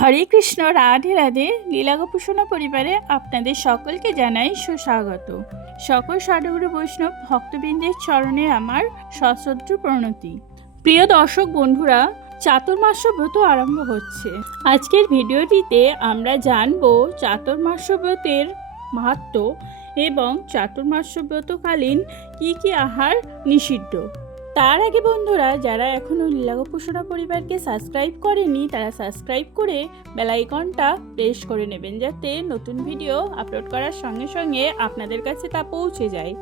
হরে কৃষ্ণ, রাধে রাধে। লীলাগোপোষণা পরিবারে আপনাদের সকলকে জানাই সুস্বাগত। সকল সাধুগুরু বৈষ্ণব ভক্তবৃন্দের চরণে আমার সশ্রদ্ধ প্রণতি। প্রিয় দর্শক বন্ধুরা, চাতুর্মাস্য ব্রত আরম্ভ হচ্ছে। আজকের ভিডিওটিতে আমরা জানব চাতুর্মাস্য ব্রতের মাহাত্ম্য এবং চাতুর্মাস্য ব্রতকালীন কী কী আহার নিষিদ্ধ। তার আগে বন্ধুরা, যারা এখনও লীলাগোপোষণা পরিবারকে সাবস্ক্রাইব করেনি তারা সাবস্ক্রাইব করে বেল আইকনটা প্রেস করে নেবেন, যাতে নতুন ভিডিও আপলোড করার সঙ্গে সঙ্গে আপনাদের কাছে তা পৌঁছে যায়।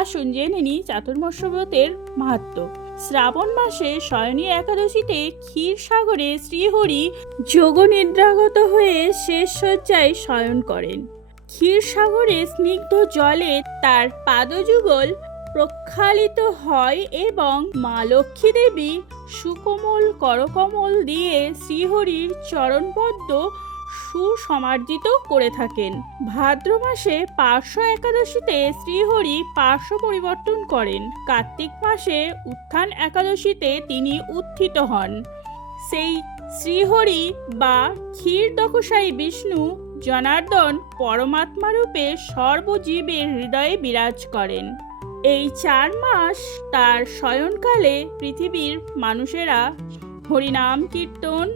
আসুন জেনে নিই চাতুর্মাস্য ব্রতের মাহাত্ম্য। শ্রাবণ মাসে শয়নী একাদশীতে ক্ষীরসাগরে শ্রীহরি যোগনিদ্রাগত হয়ে শেষ শয্যায় শয়ন করেন। ক্ষীরসাগরে স্নিগ্ধ জলে তার পাদযুগল প্রক্ষালিত হয় এবং মা লক্ষ্মী দেবী সুকোমল করকমল দিয়ে শ্রীহরির চরণপদ্ম সুসমার্জিত করে থাকেন। ভাদ্র মাসে পার্শ্ব একাদশীতে শ্রীহরি পার্শ্ব পরিবর্তন করেন। কার্তিক মাসে উত্থান একাদশীতে তিনি উত্থিত হন। সেই শ্রীহরি বা ক্ষীরদকশায়ী বিষ্ণু জনার্দন পরমাত্মা রূপে সর্বজীবের হৃদয়ে বিরাজ করেন। এই 4 মাস তার শয়নকালে পৃথিবীর মানুষেরা হরিনাম কীর্তন,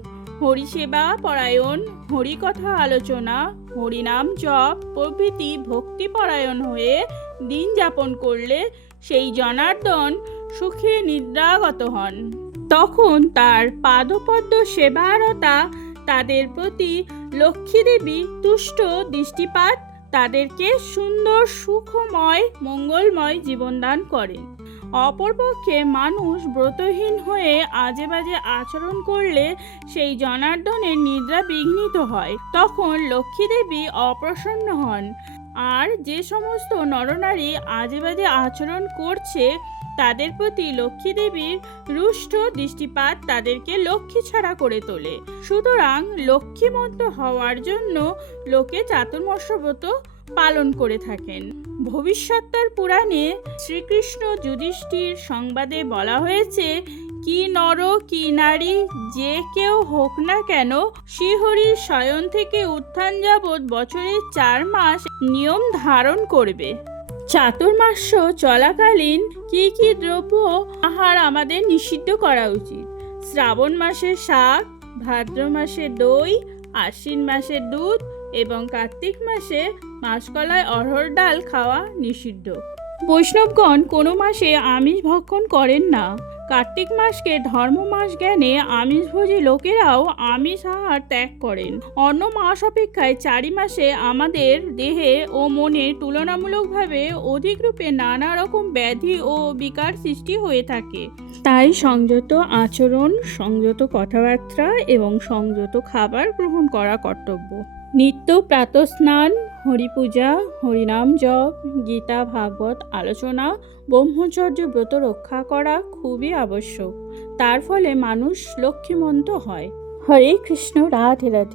হরিসেবা পরায়ণ, হরিকথা আলোচনা, হরিনাম জপ প্রভৃতি ভক্তিপরায়ণ হয়ে দিন যাপন করলে সেই জনার্দন সুখে নিদ্রাগত হন। তখন তার পাদপদ্ম সেবারতা তাদের প্রতি লক্ষ্মী দেবী তুষ্ট দৃষ্টিপাত তাদেরকে সুন্দর সুখময় মঙ্গলময় জীবনদান করেন। অপরপক্ষে মানুষ ব্রতহীন হয়ে আজে বাজে আচরণ করলে সেই জনার্দনের নিদ্রা বিঘ্নিত হয়। তখন লক্ষ্মী দেবী অপ্রসন্ন হন, আর যে সমস্ত নরনারী আজে বাজে আচরণ করছে তাদের প্রতি লক্ষ্মী দেবীর রুষ্ট দৃষ্টিপাত তাদেরকে লক্ষ্মী ছাড়া করে তোলে। সুতরাং লক্ষ্মীমন্ত হওয়ার জন্য লোকে চাতুর্মাস্য ব্রত পালন করে থাকেন। ভবিষ্যৎতর পুরাণে শ্রীকৃষ্ণ যুধিষ্ঠির সংবাদে বলা হয়েছে, কি নর কি নারী যে কেউ হোক না কেন, শ্রীহরির শয়ন থেকে উত্থান যাবৎ বছরে 4 মাস নিয়ম ধারণ করবে। চাতুর্মাস্য চলাকালীন কি কি দ্রব্য আহার আমাদের নিষিদ্ধ করা উচিত? শ্রাবণ মাসে শাক, ভাদ্র মাসে দই, আশ্বিন মাসে দুধ এবং কার্তিক মাসে মাসকলাই অড়হর ডাল খাওয়া নিষিদ্ধ। বৈষ্ণবগণ কোনো মাসে আমিষ ভক্ষণ করেন না। কার্তিক মাসকে ধর্ম মাস জ্ঞানে আমিষভোজী লোকেরাও আমিষ আহার ত্যাগ করেন। অন্য মাস অপেক্ষায় 4 মাসে আমাদের দেহে ও মনে তুলনামূলকভাবে অধিক রূপে নানা রকম ব্যাধি ও বিকার সৃষ্টি হয়ে থাকে। তাই সংযত আচরণ, সংযত কথাবার্তা এবং সংযত খাবার গ্রহণ করা কর্তব্য। নিত্য প্রাতঃস্নান, হরিপূজা, হরিনাম জপ, গীতা ভাগবত আলোচনা, ব্রহ্মচর্য ব্রত রক্ষা করা খুবই আবশ্যক। তার ফলে মানুষ লক্ষ্মীমন্ত হয়। হরে কৃষ্ণ, রাধে রাধে।